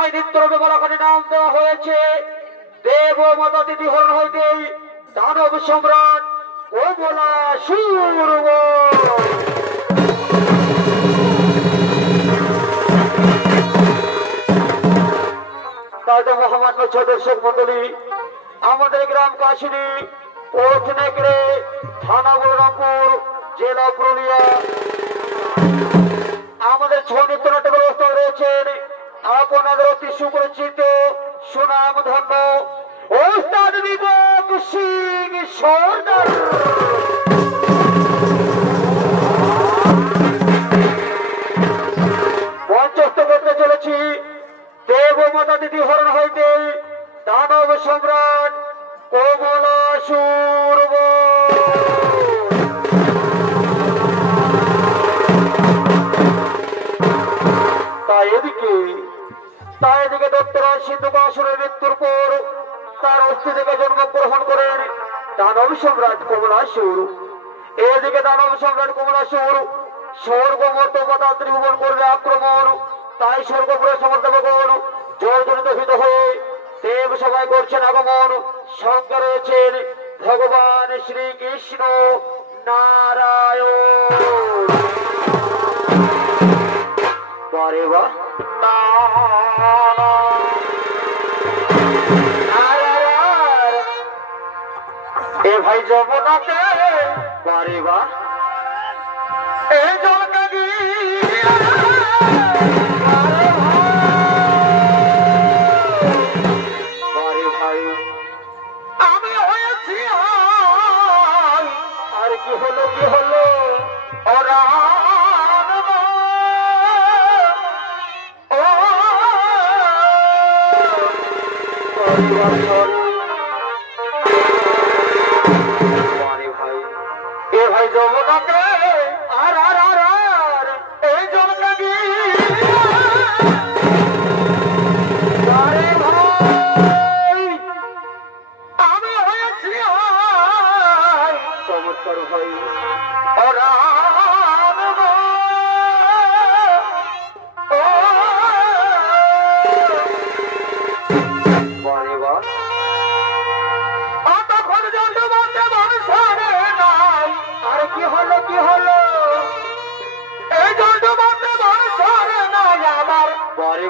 তাই নিত্যরূপে বলাখানে নাম দেওয়া হয়েছে দেব মাতা দিদি হরণ হইতে দানব সম্রাট কমলাসুর। তাই তো মহামান্য দর্শক মন্ডলী, আমাদের গ্রাম কাশিনী, পোস্ট নেকড়ে, থানা বলরামপুর, জেলা পুরুলিয়া, আমাদের ছৌ নৃত্য নাট্য ব্যবস্থায় রয়েছেন আপনাদের অতি সুপরিচিত সুনাম ধন্য ওস্তাদ বিবেক সিং সর্দার। মঞ্চস্থ করতে চলেছি দেব মাতা দিদি হরণ হইতে দানব সম্রাট কমলাসুর। তাই এদিকে দত্তরাজ সিন্ধুকাসুরের মৃত্যুর পর তার অস্থি থেকে জন্মগ্রহণ করেন দানব সম্রাট কমলাসুর। এদিকে দানব সম্রাট কমলাসুর স্বর্গ মর্তপতা ত্রিভুবন করবে আক্রমণ। তাই স্বর্গপুরের সমর্থ ভগবান জর্জরিত ভীত হয়ে দেব সভায় করছেন আগমন। সঙ্গে রয়েছেন ভগবান শ্রীকৃষ্ণ নারায়ণ। বারে বাহ, এ ভাই যমুনাতে বারে বাহ, এই জলকে বারে ভাই আমি হয়েছি আর কি হলো কি হলো ওরা এ ভাই যমুনাকে আর আর আর আর এই জলকে আমি হয়েছি চমৎকার ভাই ওরা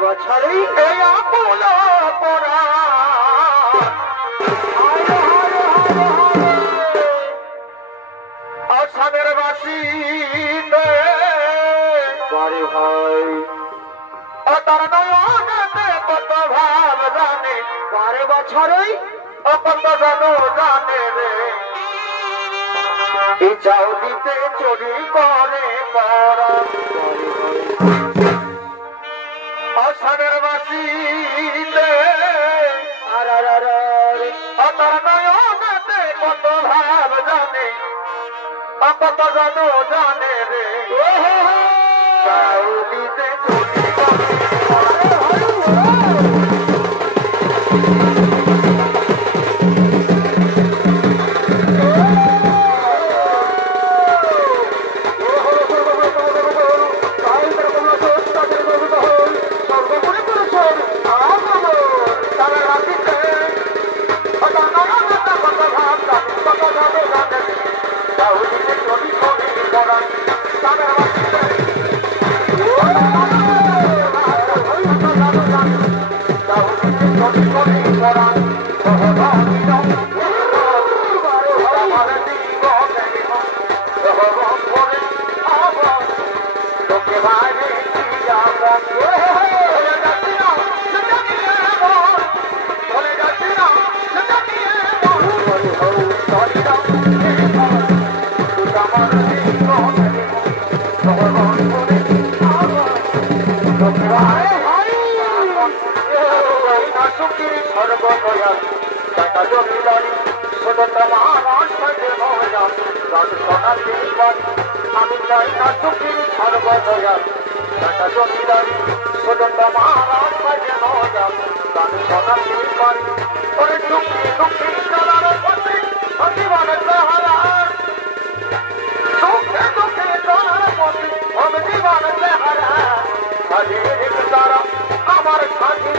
বছরে এই আপোলা পড়া আসামের বাসী বারে ভাই তার নয়নেতে কত ভাব জানে বারে বছরেই কত জানো জানে রে এই চাও দিতে চুরি করে করা আসামের বাসীতে আর তার নয়নেতে কত ভাব জানে কত জানো জানে রে দিতে চুরি আমি চাই না সুখী সর্বদয়া টাকা জমিদারি ছোট তোমার পারি ওরে দুঃখী দুঃখী চলার পথে জীবনে চেহারা দুঃখে দুঃখে চলার পথে জীবন চেহারা হাজির তারা আমার সাথী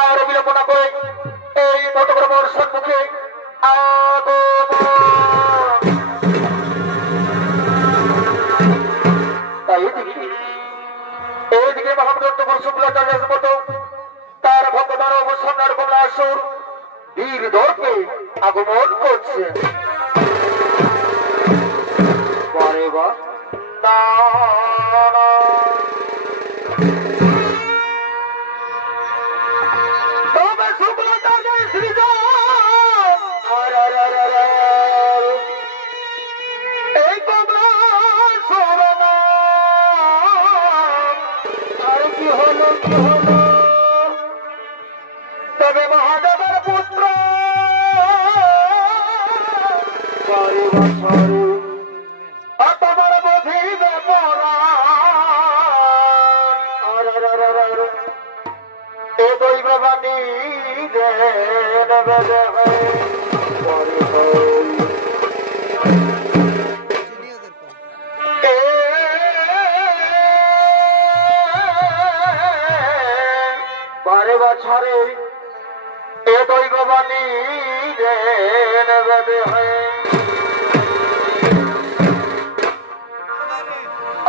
আর বিলম্ব না করে এই মত করে মোর সম্মুখে আগমন বছরের মতো তার ভগবান অবসন্নার কমলাসুর বীর দর্পে আগমন করছে। বারে বা না তবে শুক্লতাকে সৃজন এই কমলাসুর আর কি হলো কি হলো তবে মহাদেবের পুত্র বারে বছরে তোমার বুঝিবে পরাণ এ দৈববাণী বারে বছরে এ দৈববাণী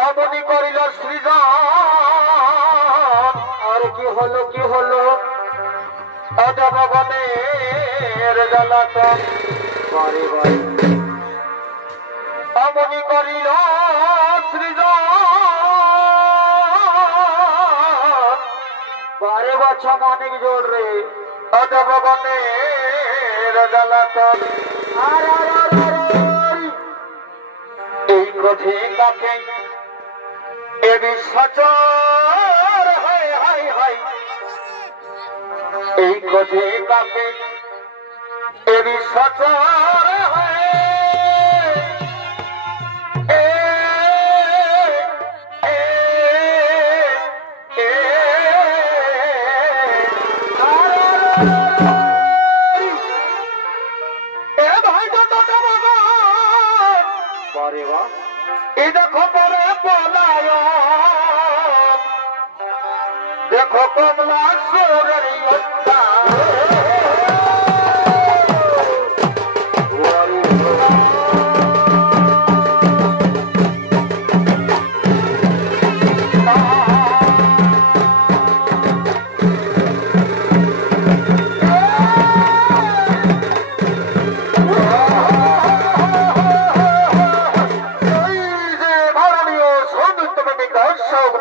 অমনি করিল সৃজন আর কি হলো কি হলো অজবনের জ্বালাতন বারে বারে অমনি করিল সৃজন বারে বছর অনেক জোর রে অজবনের জ্বালাতন এই ক্রোধে কাকে এ বিশ্বাচর হায় হায় হায় এই ক্রোধে কাকে এ বিশ্বাচর হায় দেখো পরে পলায় দেখো কমলাসুরের যোদ্ধা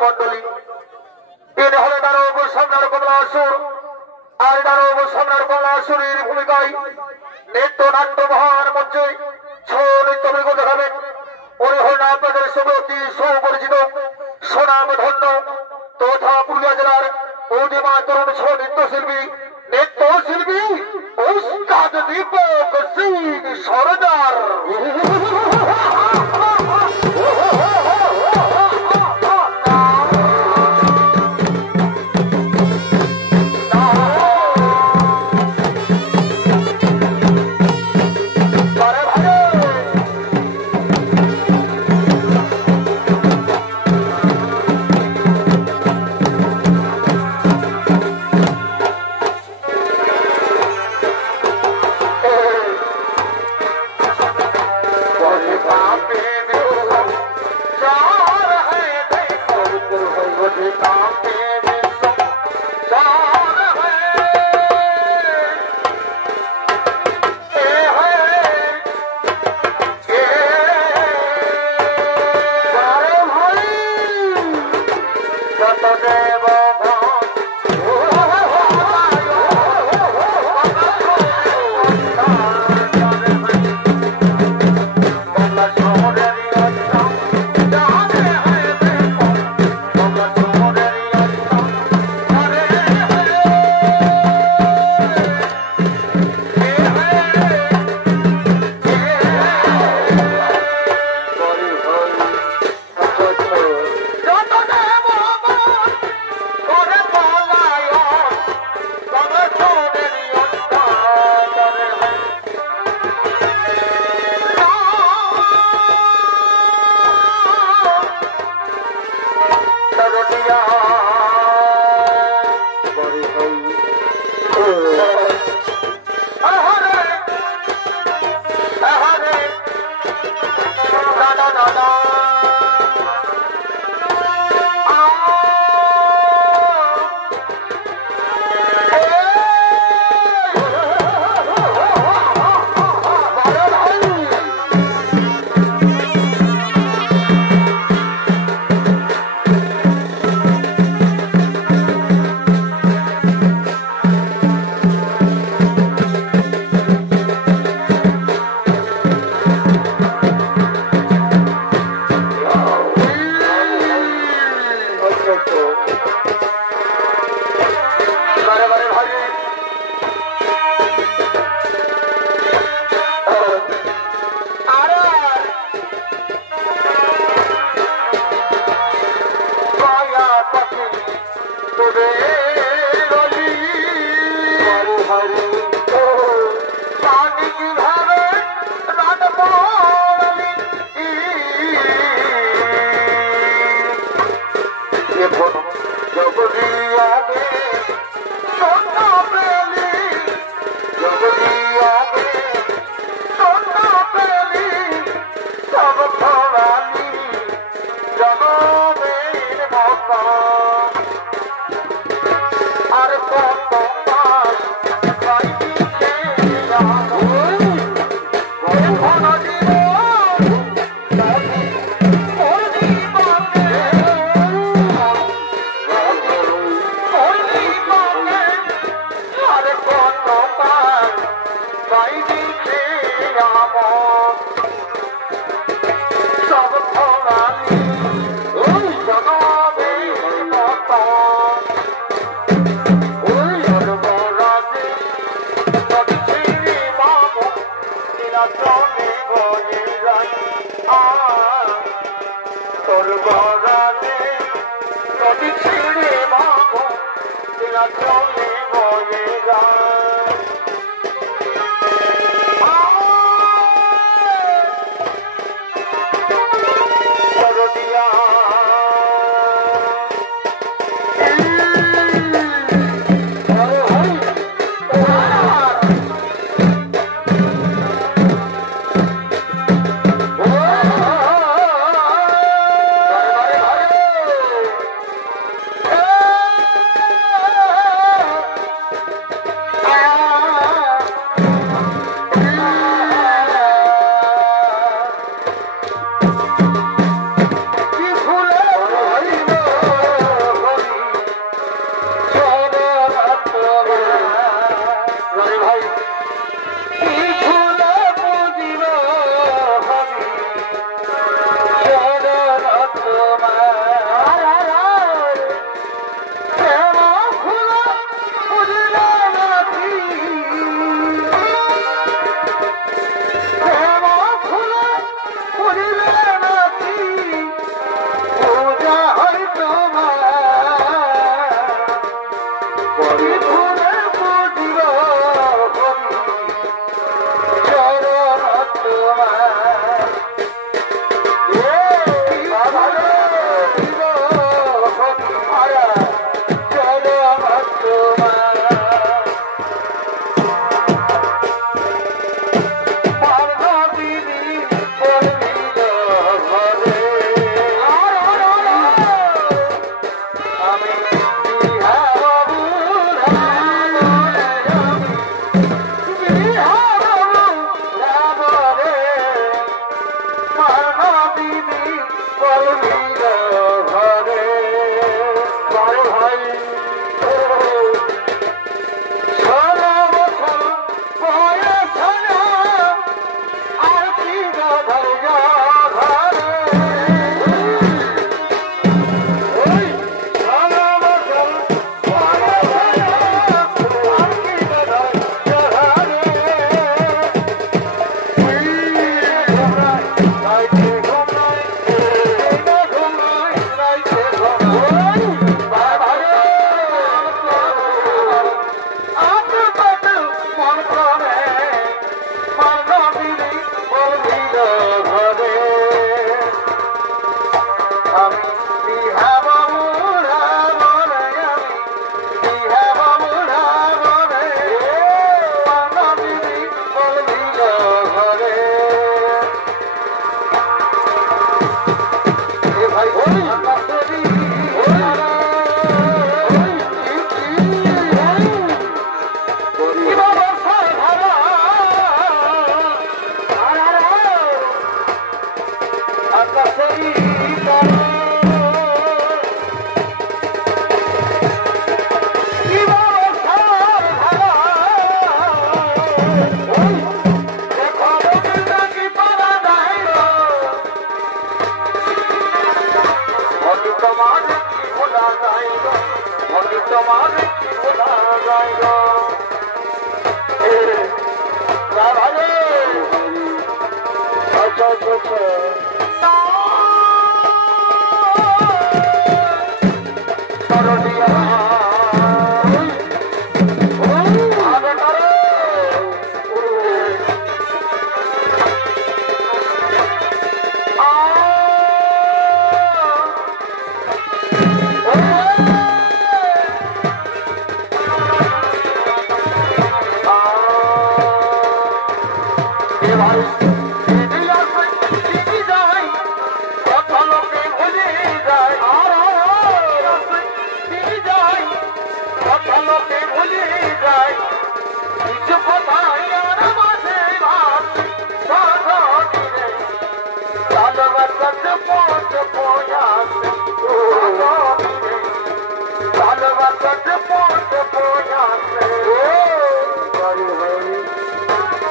মন্ডলী তিনি হলেন দানব সম্রাট কমলাসুর আর দানব সম্রাট কমলাসুরের ভূমিকায় নৃত্য নাট্য মহান মঞ্চে নৃত্য বিজ্ঞ দেখাবেন উনি হলেন আপনাদের সঙ্গে অতি সুপরিচিত সুনাম ধন্য তথা পুরুলিয়া জেলার অধিমা তরুণ নৃত্যশিল্পী উস্তাদ দীপক সিং সরদার।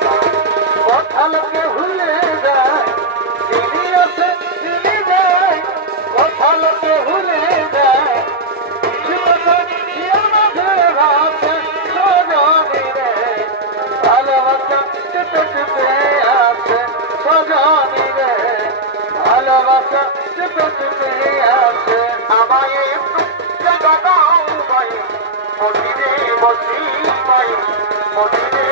Oh, জানি রে ভালোবাসা চেপে চেপে আছে আমায় একটু জায়গা দাও ভাই মন্দিরে বসি ভাই মন্দিরে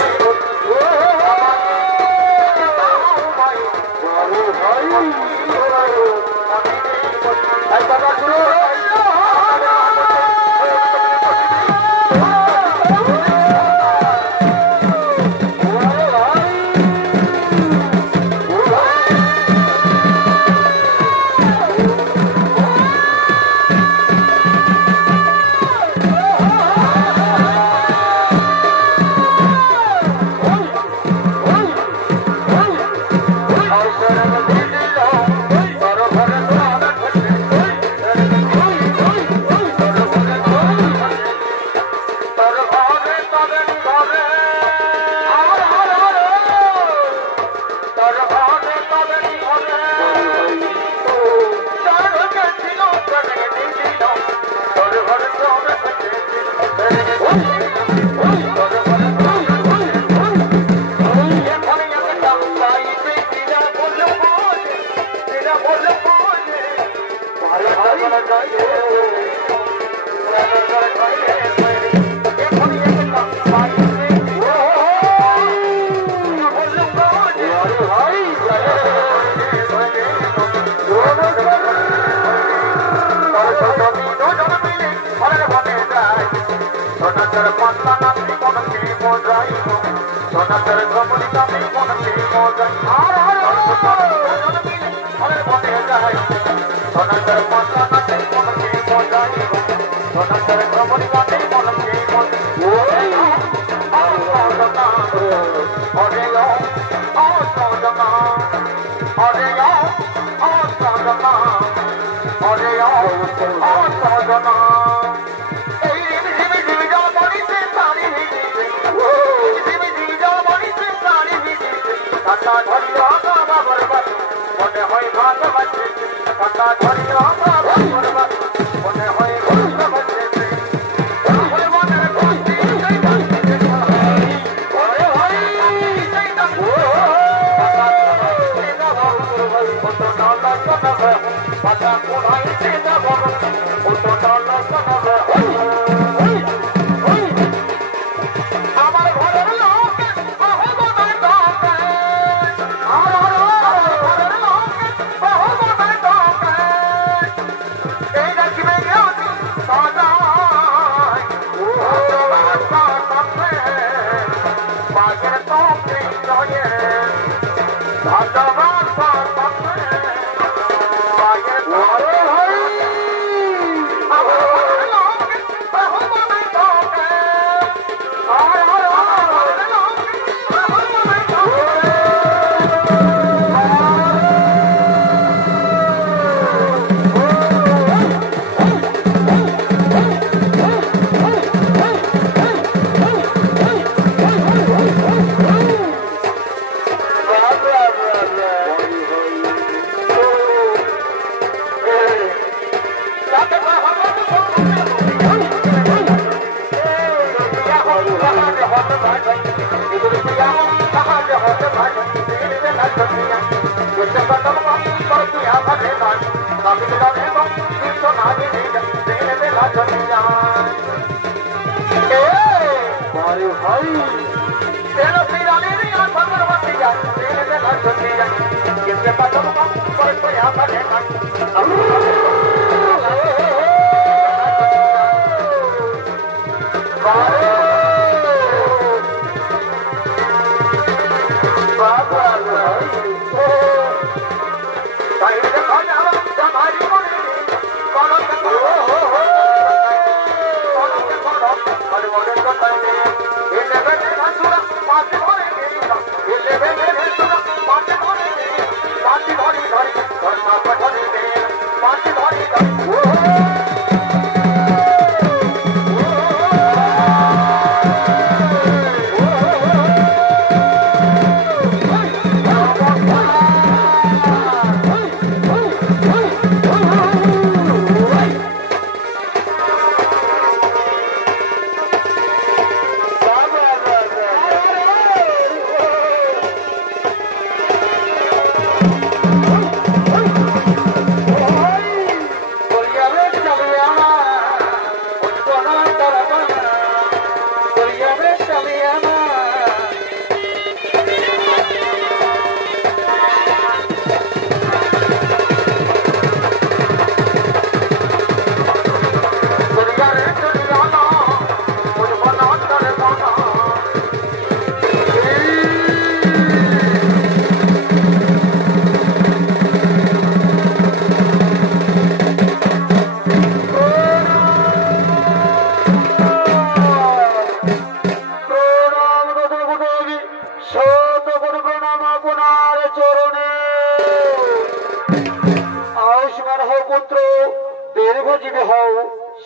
সহজীবী হও।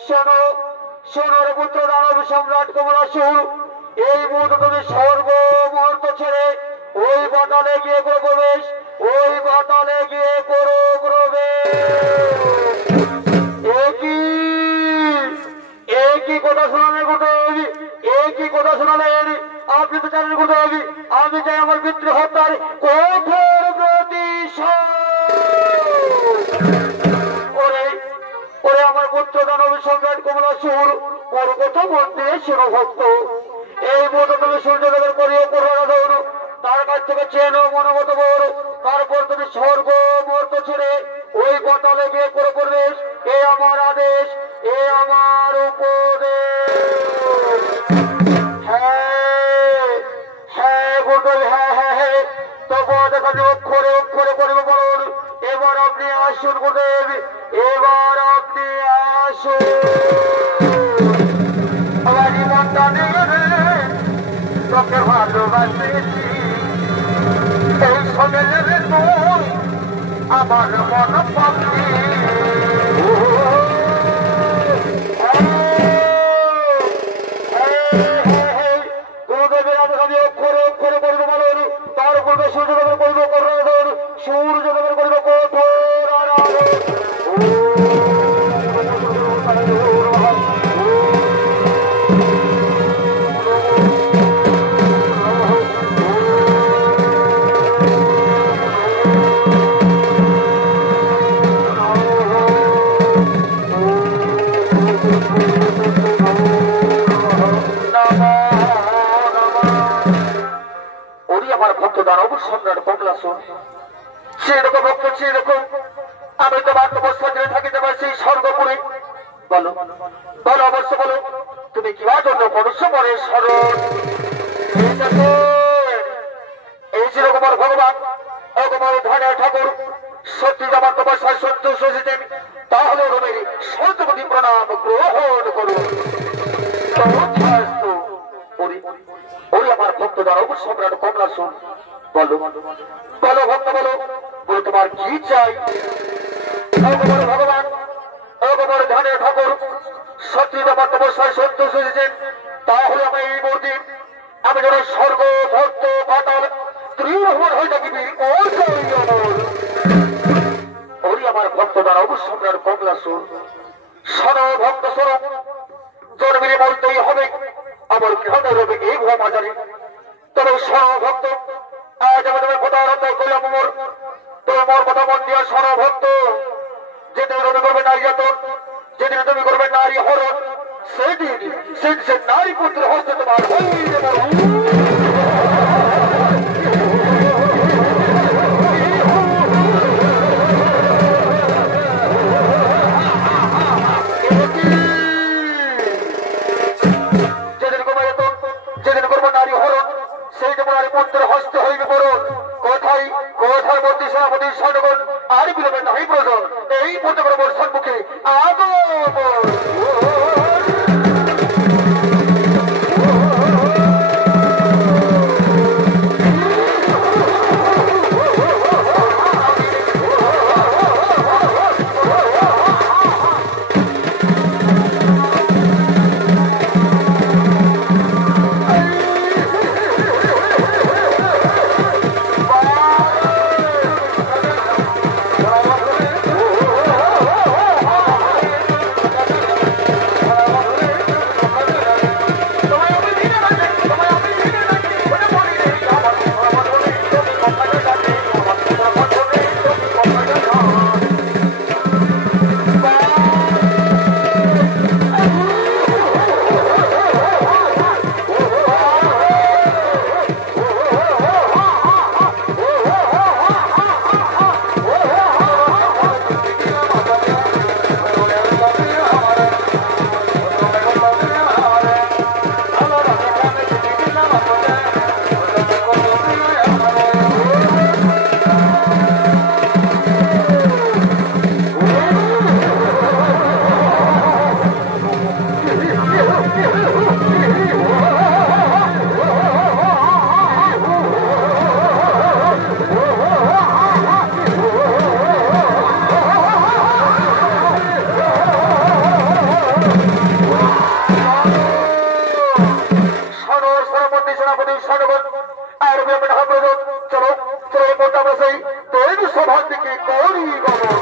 শোনো শোনো রে পুত্র দানব সম্রাট কমলাসুর, এই মুহূর্তে তুমি স্বর্গ মুহূর্ত ছেড়ে ওই পাতালে গিয়ে করো প্রবেশ, ওই পাতালে গিয়ে করো প্রবেশ। একই কথা শোনালে গুরুদেব, একই কথা শোনালেন। আপনি তো জানেন গুরুদেব, আমি চাই আমার পিতৃ হত্যার কঠোর প্রতিশোধ। ওরে আমার পুত্র দানব সম্রাট কমলাসুর, ওর কথা বলতে শোনো ভক্ত। এই মতো তুমি সূর্যদেবের করিও করুন, তার কাছ থেকে চেনো মনোমত বল। তারপর তুমি স্বর্গ মর্ত ছেড়ে ওই পাতালে গিয়ে করে প্রবেশ। এ আমার আদেশ, এ আমার উপদেশ। হ্যাঁ হ্যাঁ গুরুদেব, হ্যাঁ হ্যাঁ হ্যাঁ। তবু আমি অক্ষরে অক্ষরে করবো বলুন। এবার আপনি আসুন গুরুদেব, এবার আপনি আসুন। তোকে ভালোবাসেছি এই সজলের তুই আমার মন পাখি। গুরুদেবের আদেশ আমি অক্ষরে অক্ষরে করবো বলুন। তার পূর্বে সূর্যদেবের করবো করুন, সূর্যদেবের করবো কঠোর আরাধন। দানব সম্রাট কমলাসুর, সেরকম ভক্ত সেরকম আমি তোমার তপস্যা করে থাকিতে পারছি স্বর্গপুরে। বলো বলো অবশ্য বলো, তুমি কিবার জন্য মনুষ্য পরে স্মরণ। এই যেরকম ভগবান অগমর ধানের ঠাকুর সত্যি আমার তপস্যায় সন্তুষ্ট হয়েছেন, তাহলে রবির সত্যপতি প্রণাম গ্রহণ করুন। ওরে আমার ভক্ত দানব সম্রাট কমলাসুর, বলো বলো ভক্ত বলো, বলে তোমার কি চাই। ভগবান অগমর ধানের ঠাকুর সত্যি আমার তপস্যায় সন্তুষ্ট হয়েছেন, তাহলে আমি এই মুহূর্তে আমি যেন স্বর্গ ভক্ত পাতাল ত্রিভুবন হয়ে থাকিবি। ওরে আমার ভক্ত দানব সম্রাট কমলাসুর, শোনো ভক্ত শোনো, জন্মিলে বলতেই হবে আমার গৃহণে রবে এই ভুয়া বাজারে। তবে শোনো ভক্ত, আজ আমি তোমার কথা রক্ষা করলাম মোর, তোমার কথা মন দিয়া শোনো ভক্ত। যেদিন তুমি করবে নারী যাতন, যেদিন তুমি করবে নারী হরণ, সেদিন সে নারী পুত্র হস্তে তোমার মাত্র মোটা বসেই তৈরি সভার দিকে করি গমন।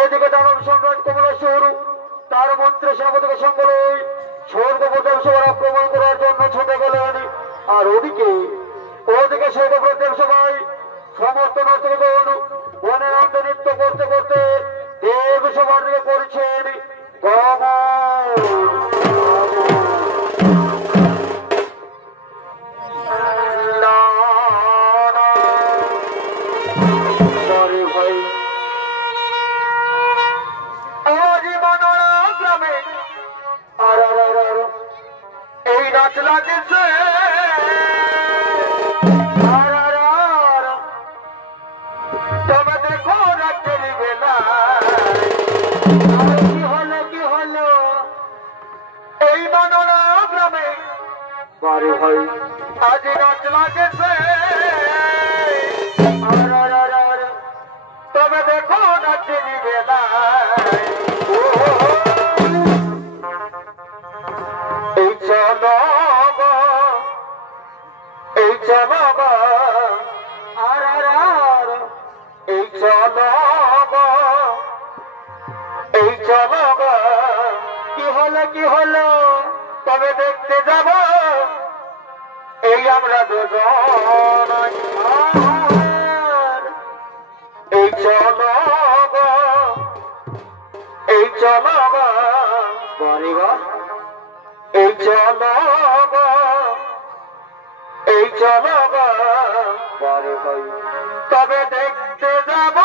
এদিকে দানব সম্রাট কমলাসুর তার মন্ত্রী সেনাপতিকে সঙ্গে লই স্বর্গ প্রথম সভার আক্রমণ করার জন্য ছুটে গেলেন। আর ওদিকে স্বর্গপ্রথম সভায় সমস্ত নর্তকগণ বনে আনন্দ নৃত্য করতে করতে দেব সভার দিকে করছেন এই নাচ লাগেছে তবে দেখো রাতের বেলা কি হলো এই মনোরা গ্রামে বারে ভাই আজ নাচ লাগেছে তবে দেখো রাতের বেলা এই চলো এই চলো এই চলো এই চলো কি হলো তবে দেখতে যাব এই আমরা দুজন এই চলো এই চলো এই চলো এই চলো তবে দেখতে যাব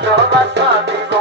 ভালোবাসা দিব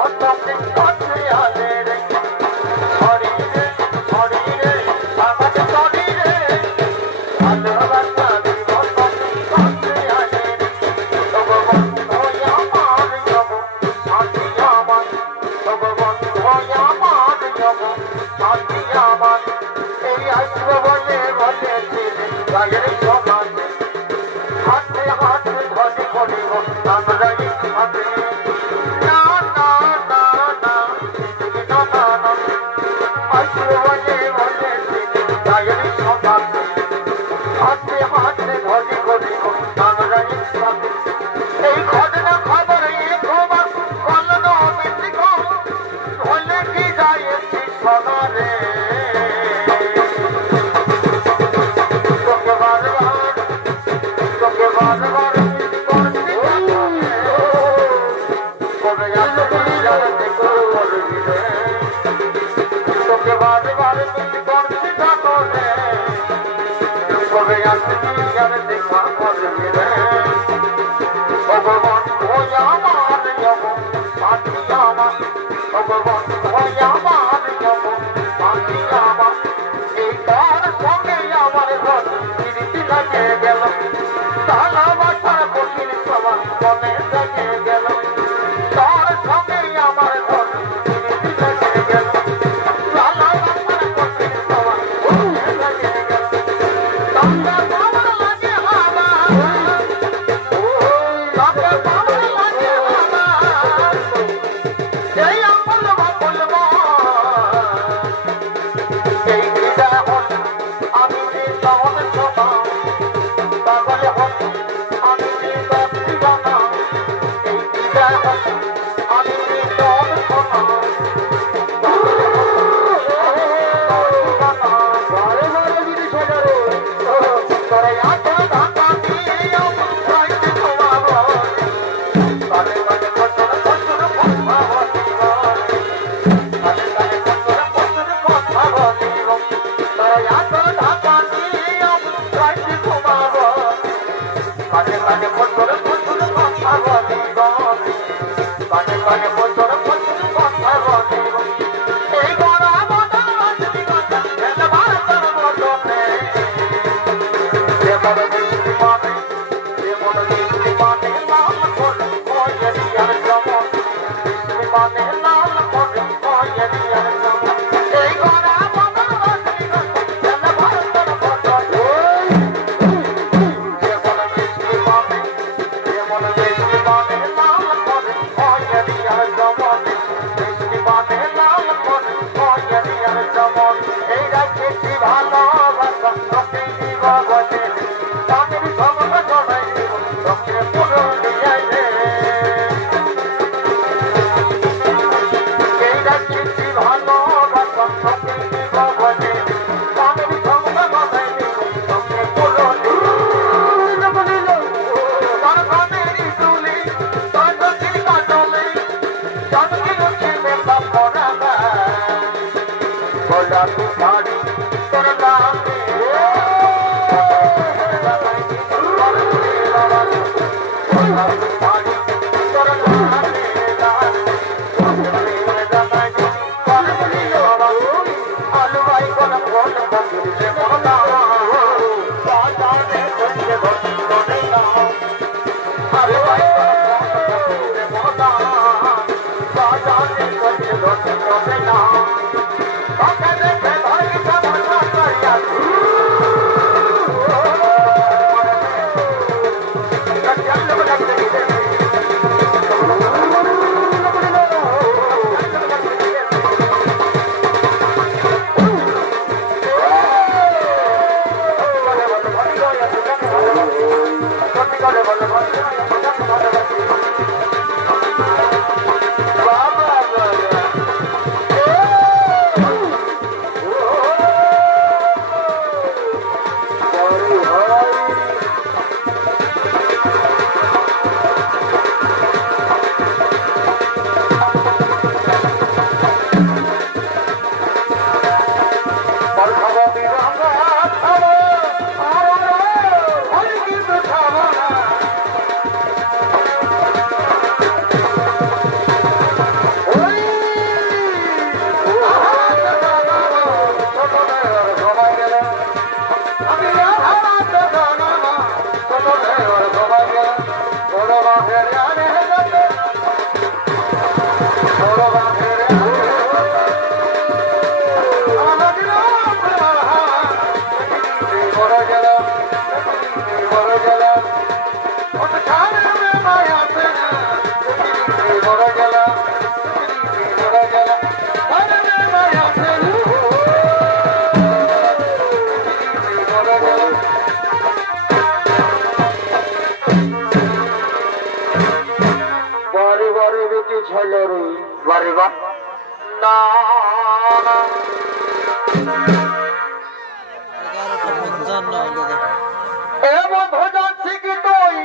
এ বন্ধু যাচ্ছি কি তুই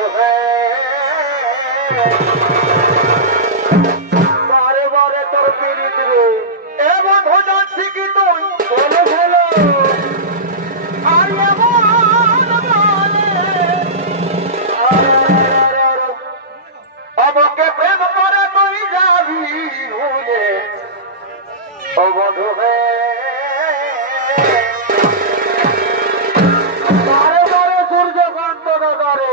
বন্ধু বারে বারে তোর পিড়ি দিবে এ বন্ধু জানছি কি তুই বলে ফেলো আর আমাকে প্রেম করে তুই যাবি ভুলে ও বন্ধু বারে বারে সূর্যকান্ত দাদারে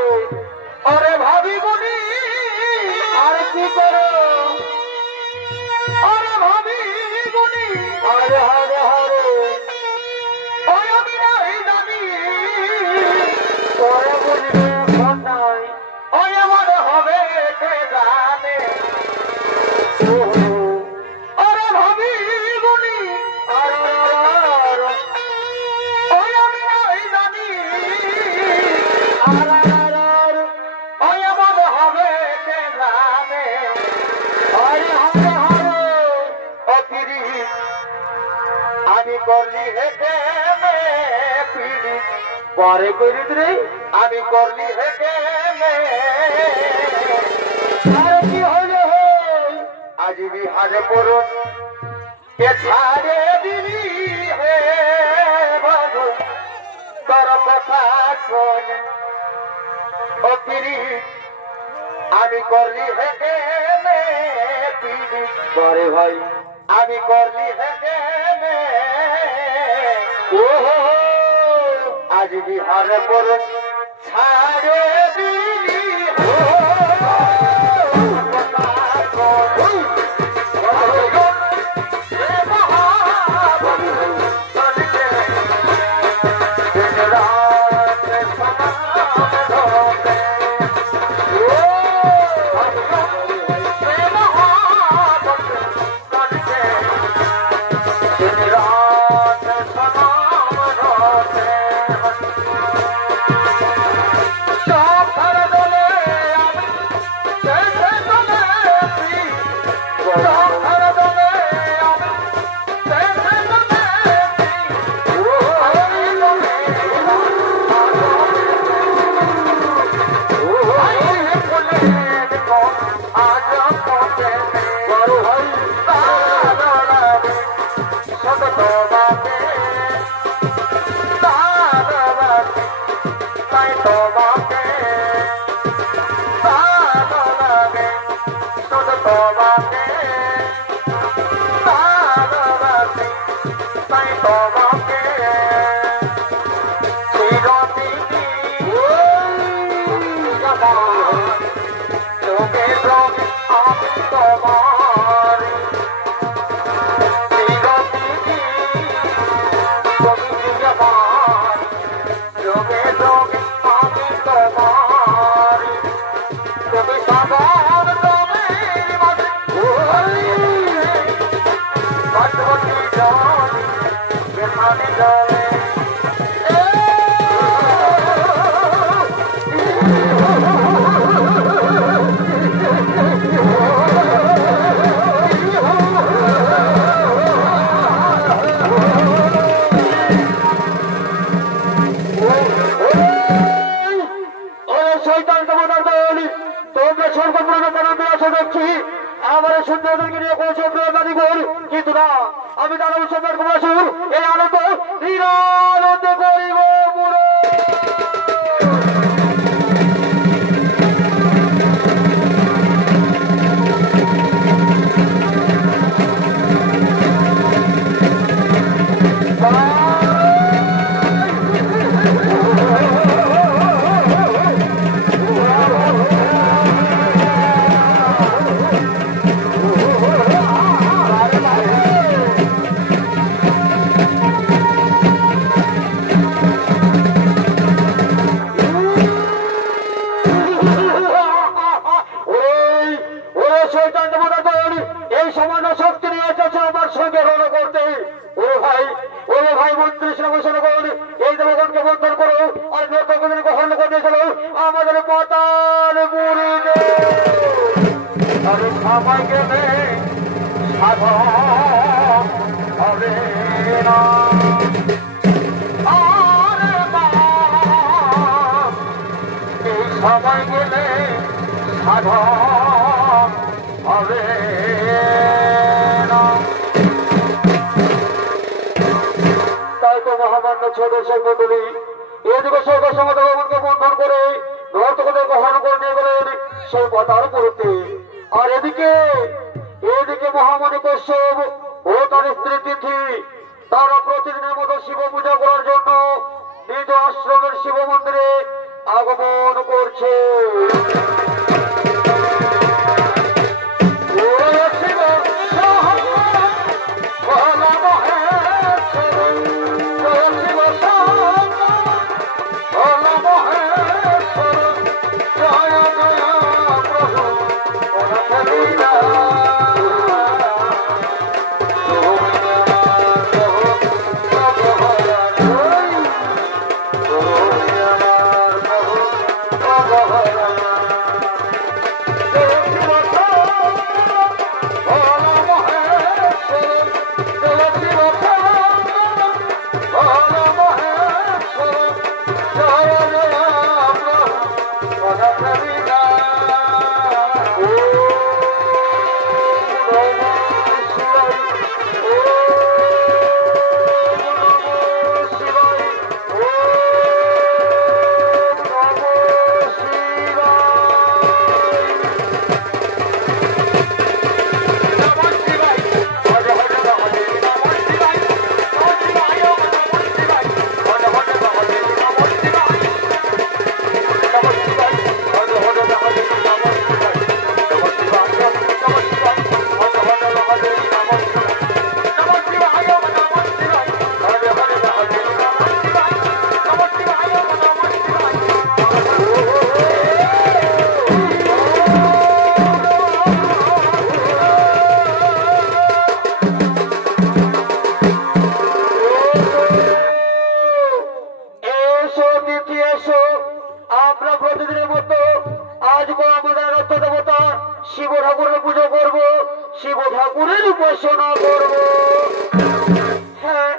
আরে ভাবি গুনি আর কি করো আরে ভাবি গুনি আরে হারে হারে ওই আমি নাই জানি তোরে বুঝবে নাই ওই আমার হবে কে জানে আরে ভাবি গুনি আরে ওই আমি নাই জানি আরে ওই আমার হবে কে জানে আরে হারে হারে অতিরি আমি করলি হেঁটে পিড়ি পরে করি রে আমি করলি হেঁটে আরে কি হইল আজ বিহারে পড়ুন কে ছাড়ে দিলি হে বাবু তোর কথা শোন ও পিড়ি আমি করলি হেঁটে পিড়ি পরে ভাই আমি করলি হেঁটে আজ বিহারে পড়ুন ছাড়ে দিলি কিন্তু না আমি দাঁড়াবো সম্রাট কুমার এই আনন্দ নিরানন্দে করিব পুরো সময় গেলে সাধন হবে না। তাই তো মহামান্য ছোট সেই মন্ডলী এদিকে সরকার সমাজ ভবনকে বন্ধন করে নর্তকদের গ্রহণ করে নিয়ে গেলেন সেই পতার পুরীতে। আর এদিকে মহামণি কশ্যপ ও তার স্ত্রী তিথি তারা প্রতিদিনের মতো শিব পূজা করার জন্য নিজ আশ্রমের শিব মন্দিরে আগমন করছে। শিব ঠাকুরের পুজো করব, শিব ঠাকুরের উপাসনা করব। হ্যাঁ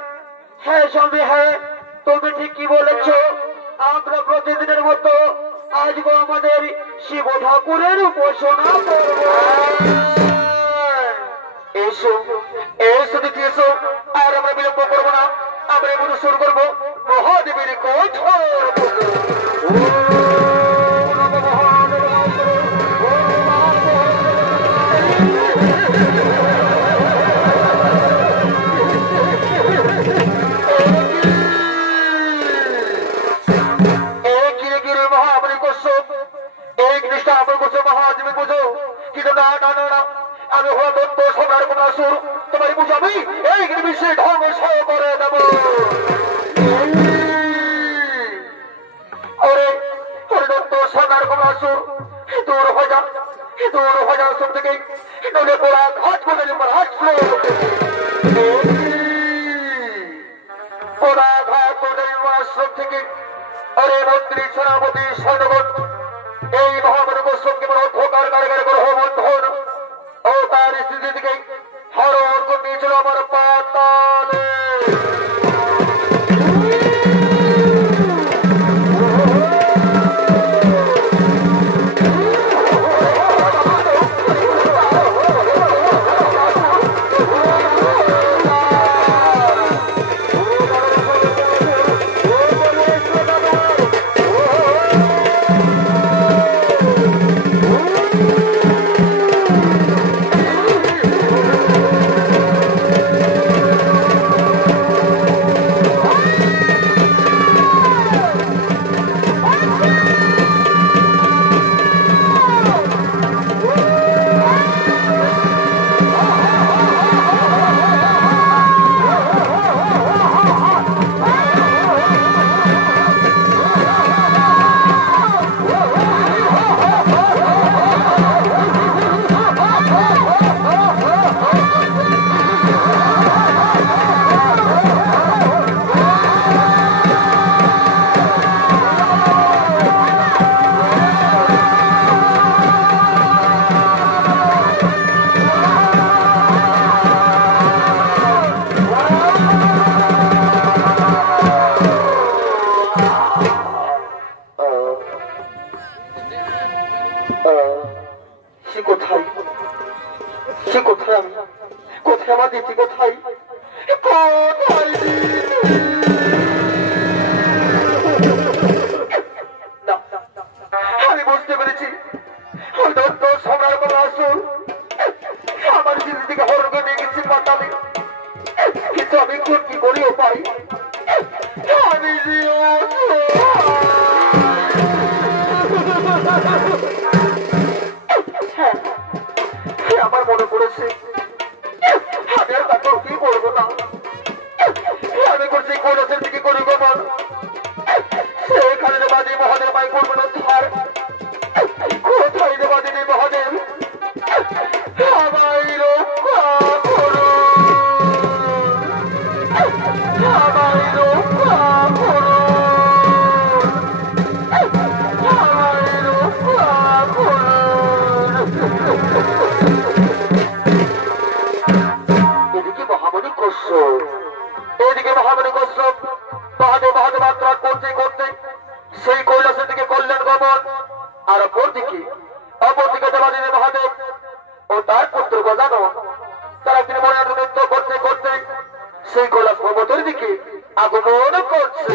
হ্যাঁ স্বামী, হ্যাঁ তুমি ঠিকই বলেছ। আমরা প্রতিদিনের মতো আজকে আমাদের শিব ঠাকুরের উপাসনা করব। এসো এসো দিদি এসো, আর আমরা বিলম্ব করবো না, আমরা এগুলো শুরু করবো মহাদেবের কঠোর তোমার পুজো আমি এই নিমিষে ধ্বংস করে দেব। সোনার কমলাসুর দূর হয়ে যা, দূর হয়ে যা আসুন থেকে, নলে পোড়া ঘাট করে আসলো পোড়া ঘাট করে আশ্রম থেকে। আরে মন্ত্রী সেনাপতি সৈন্যগণ এই মহামানব গোস্বামীকে অন্ধকার কারাগারে গ্রহ বন্ধন ও তার স্থিতি থেকে হরণ করে নিয়েছিল আমার পাতালে। সে কোথায়, সে কোথায়, আমি কোথায়, আমার দিদি কোথায়, কোথায় আমি বুঝতে পেরেছি সম্রাট কমলা আসুন আমার দিদিকে হরণ করে নিয়ে গেছি পাতালে, কিন্তু আমি কি করিও পাই, আমি আমার মনে পড়েছে আমি আর তাকে কি করবো না, আমি করছি কৈলাসের দিকে করি গোপন, সেখানে বাদী মহাদেব মাই করবো না ধার, কোথায় বাদী নেই মহাদেব, আমায় রক্ষা করো, আমায় রক্ষা করো, আমায় রক্ষা করো। এদিকে মহামণি কশ্যপ, এদিকে মহামণি কশ্যপ মহাদেব মহাদেব আত্মরাগ করতে করতে সেই কৈলাসের দিকে কল্যাণ গমন, আর অপরদিকে দেবাদিনী মহাদেব ও তার পুত্র গজানন তারা তিনি মনে নৃত্য করতে করতে সেই কৈলাস পর্বতের দিকে আগমন করছে।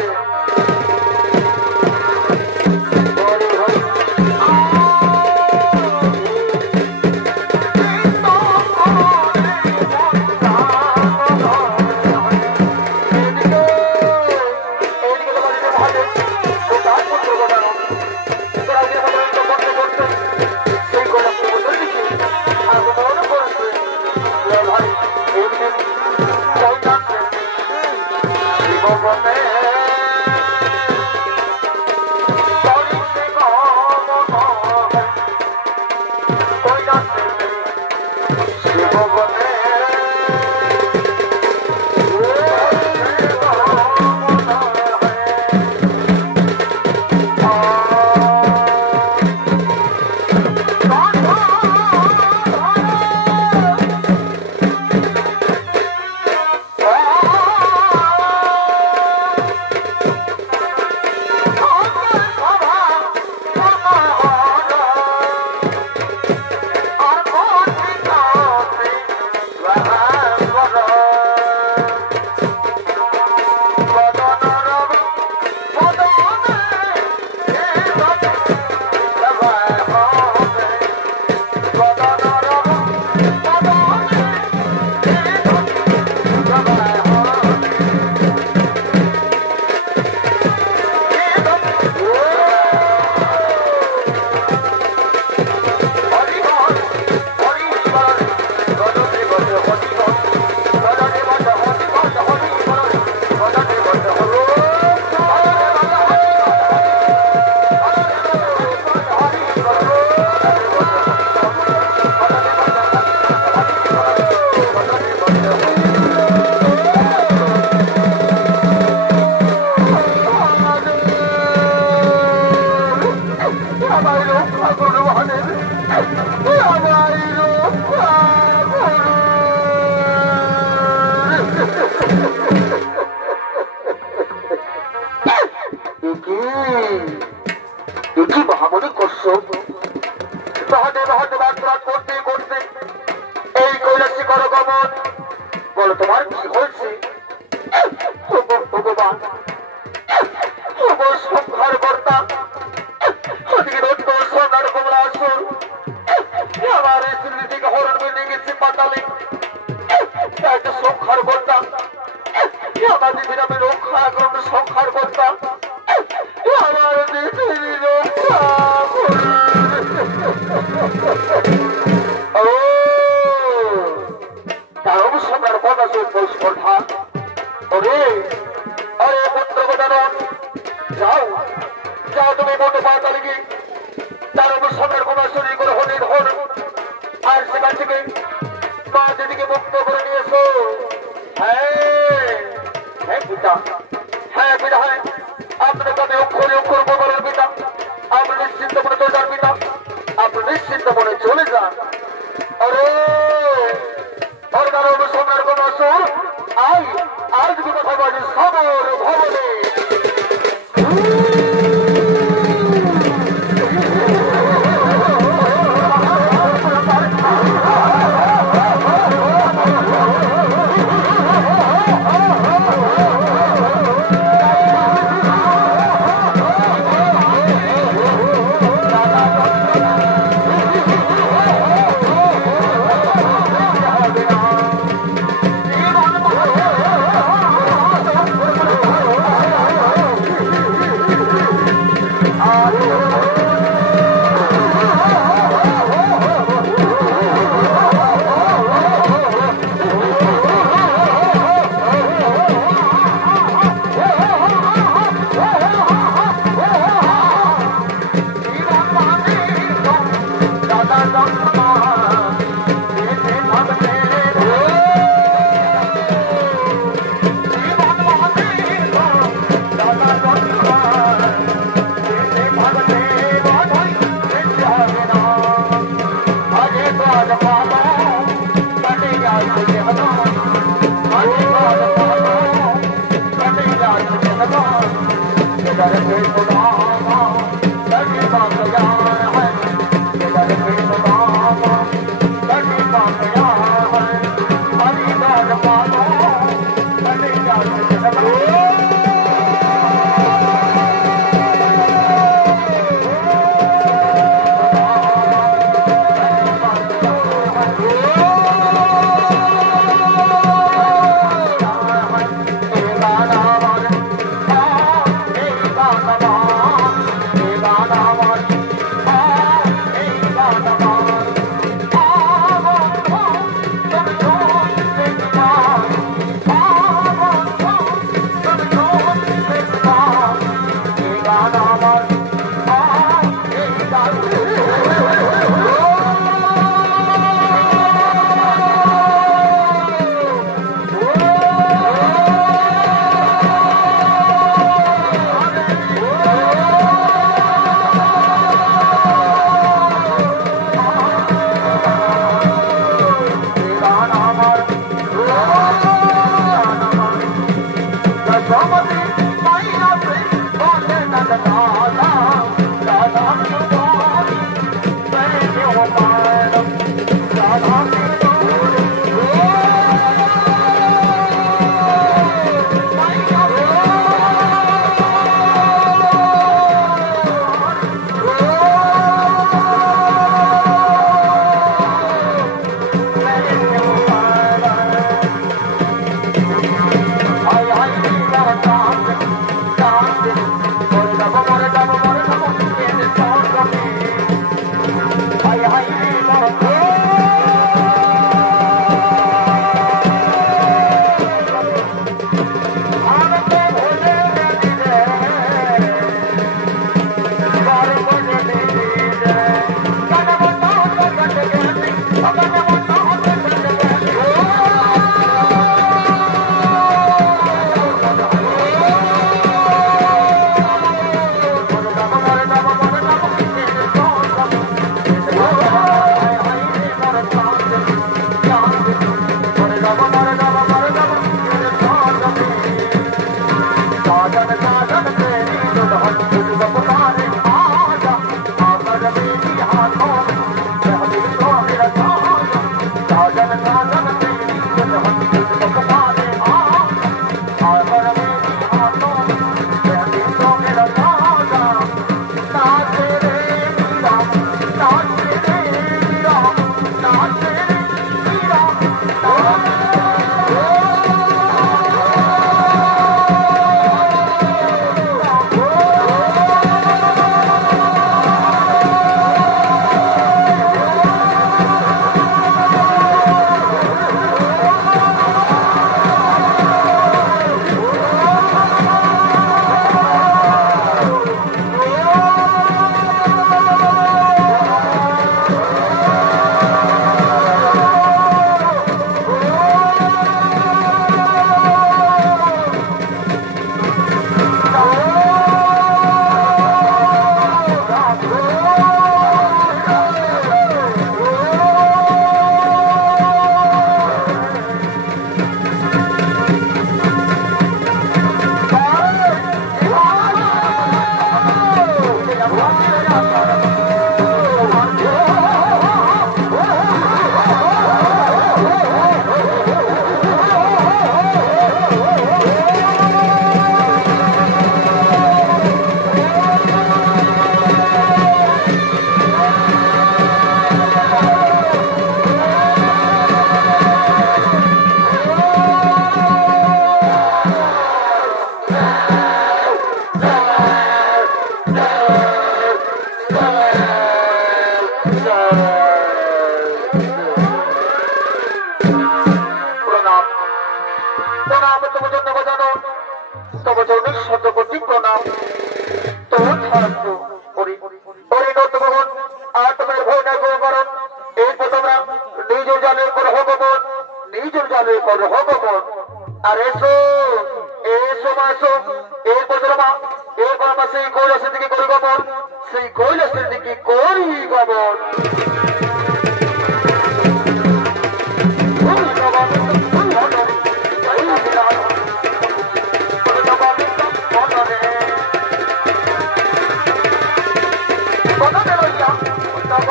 মহামণি কশ্যপ মহাদেব মহাদেব আত্মরাগ করতে করতে এই কৈলাসে করো গমন, বলো তোমার কি হয়েছে ভগবান, সংহার কর্তা, ওদিকে সম্রাট কমলা আসুন আমার স্ত্রী থেকে হরণ করে নিয়ে গেছে পাতালে, একটা সংহার কর্তা, আমার দিদির আমি রক্ষা করুন, সংহার কর্তা আমার দিদির রক্ষা ও তার অবসর কথা স্পর্ধা, ওরে আরে পুত্র গজানন যাও যাও তুমি মতো পাতালে গিয়ে তার অবসরের কোন শরীর করে হরিণ হন, আর সেখান থেকে মা দিদিকে মুক্ত করে নিয়েছো। হ্যাঁ হ্যাঁ পিতা, হ্যাঁ পিতা, হ্যাঁ আপনার কাছে অক্ষরে অক্ষর বদলের পিতা, আপনি নিশ্চিন্ত মনে চলে যান পিতা, আপনি নিশ্চিন্ত মনে চলে যান। আরে সম্রাট কোন আসুন আই আজ কথা বলি সবর ভবনে। Oh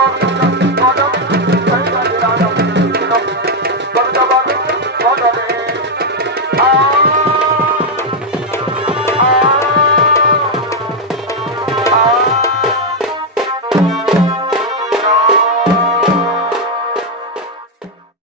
পাবে